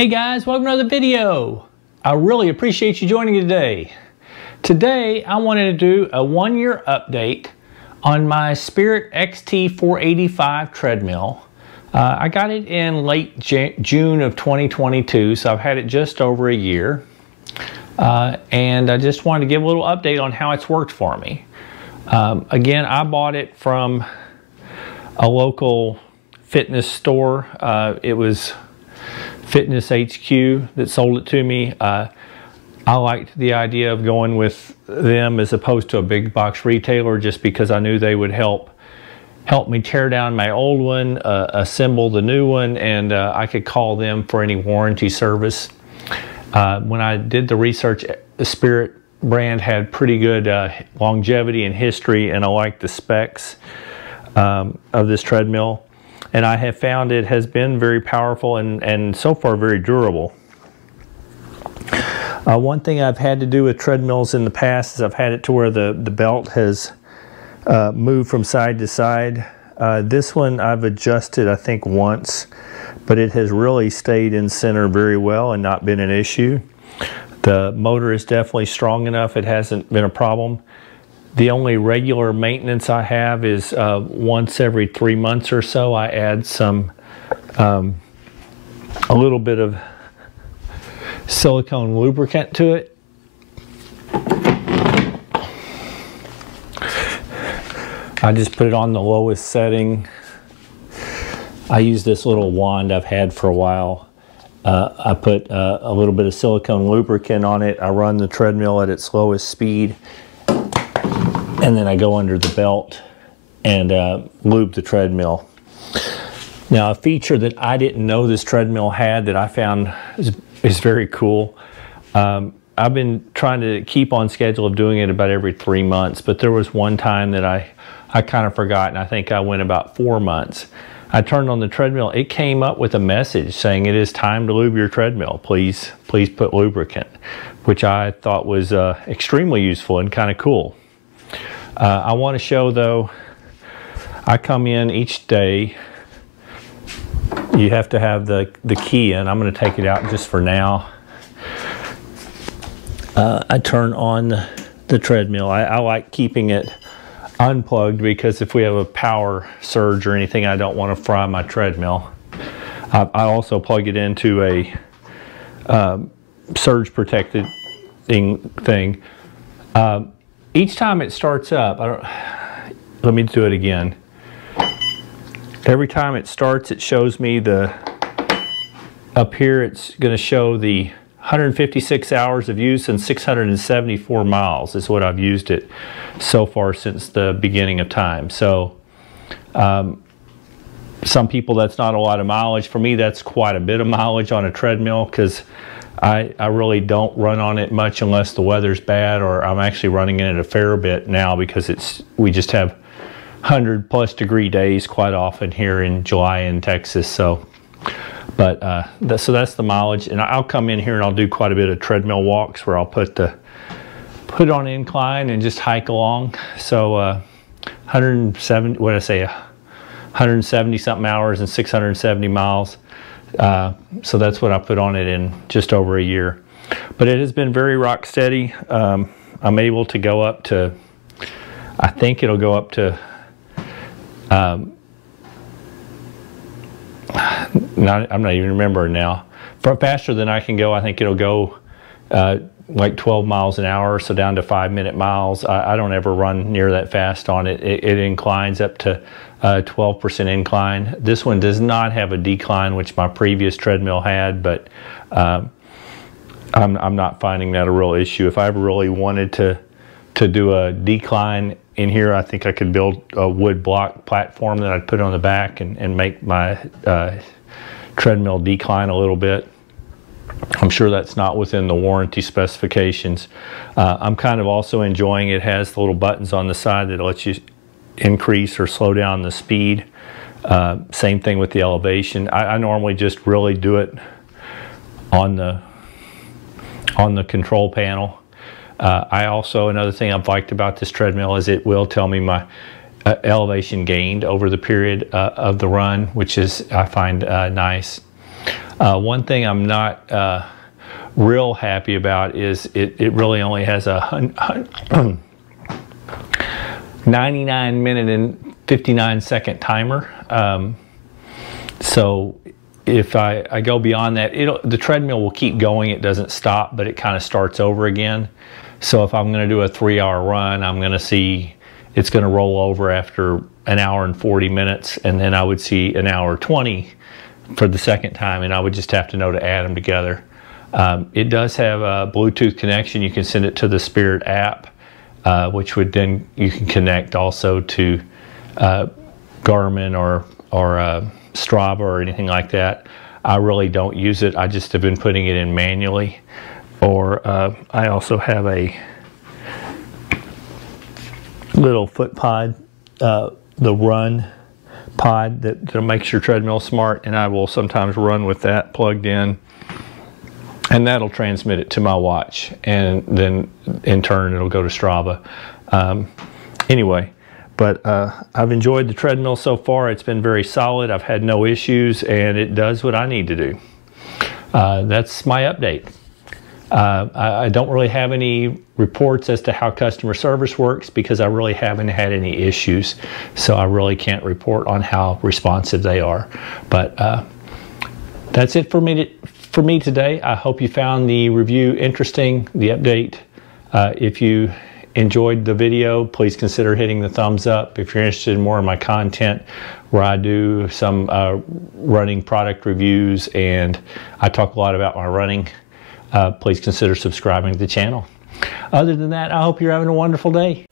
Hey guys, welcome to another video. I really appreciate you joining me today. Today I wanted to do a 1-year update on my Spirit XT485 treadmill. I got it in late June of 2022, so I've had it just over a year. And I just wanted to give a little update on how it's worked for me. Again, I bought it from a local fitness store. It was Fitness HQ that sold it to me. I liked the idea of going with them as opposed to a big box retailer, just because I knew they would help me tear down my old one, assemble the new one, and I could call them for any warranty service. When I did the research, the Spirit brand had pretty good longevity and history, and I liked the specs of this treadmill. And I have found it has been very powerful and so far very durable. One thing I've had to do with treadmills in the past is I've had it to where the belt has moved from side to side. This one I've adjusted I think once, but it has really stayed in center very well and not been an issue. The motor is definitely strong enough, it hasn't been a problem. The only regular maintenance I have is once every 3 months or so I add some a little bit of silicone lubricant to it. I just put it on the lowest setting. I use this little wand I've had for a while. I put a little bit of silicone lubricant on it. I run the treadmill at its lowest speed, and then I go under the belt and lube the treadmill. Now, a feature that I didn't know this treadmill had that I found is very cool. I've been trying to keep on schedule of doing it about every 3 months, but there was one time that I kind of forgot, and I think I went about 4 months. I turned on the treadmill. It came up with a message saying it is time to lube your treadmill. Please put lubricant, which I thought was extremely useful and kind of cool. I want to show though, I come in each day. You have to have the key in. I'm going to take it out just for now. I turn on the treadmill. I like keeping it unplugged because if we have a power surge or anything, I don't want to fry my treadmill. I also plug it into a surge protected thing. Each time it starts up, let me do it again. Every time it starts, it shows me up here it's going to show the 156 hours of use and 674 miles is what I've used it so far since the beginning of time. So some people, that's not a lot of mileage. For me, that's quite a bit of mileage on a treadmill, because I really don't run on it much unless the weather's bad, or I'm actually running in it a fair bit now because we just have 100+ degree days quite often here in July in Texas. So, but so that's the mileage, and I'll come in here and I'll do quite a bit of treadmill walks where I'll put it on incline and just hike along. So 170, what did I say, 170 something hours and 670 miles. So that's what I put on it in just over a year. But it has been very rock steady. I'm able to go up to, I think it'll go up to, I'm not even remembering now. Faster than I can go, I think it'll go like 12 miles an hour, so down to 5-minute miles. I don't ever run near that fast on it. It inclines up to 12% incline. This one does not have a decline, which my previous treadmill had, but I'm not finding that a real issue. If I ever really wanted to do a decline in here, I think I could build a wood block platform that I'd put on the back and make my treadmill decline a little bit. I'm sure that's not within the warranty specifications. I'm kind of also enjoying it has the little buttons on the side that lets you increase or slow down the speed. Same thing with the elevation. I normally just really do it on the control panel. I also, another thing I've liked about this treadmill is it will tell me my elevation gained over the period of the run, which is, I find, nice. One thing I'm not real happy about is it really only has a 99-minute and 59-second timer. So if I go beyond that, the treadmill will keep going. It doesn't stop, but it kind of starts over again. So if I'm going to do a 3-hour run, I'm going to see it's going to roll over after an hour and 40 minutes, and then I would see an hour 20 for the second time, and I would just have to know to add them together. It does have a Bluetooth connection. You can send it to the Spirit app, which would then you can connect also to Garmin or Strava or anything like that. I really don't use it. I just have been putting it in manually. Or I also have a little foot pod, the Run pod that makes your treadmill smart, and I will sometimes run with that plugged in, and that'll transmit it to my watch, and then in turn it'll go to Strava. Anyway, but I've enjoyed the treadmill so far. It's been very solid. I've had no issues, and it does what I need to do. That's my update. I don't really have any reports as to how customer service works because I really haven't had any issues, so I really can't report on how responsive they are. But that's it for me today. I hope you found the review interesting, the update. If you enjoyed the video, please consider hitting the thumbs up. If you're interested in more of my content where I do some running product reviews and I talk a lot about my running, please consider subscribing to the channel. Other than that, I hope you're having a wonderful day.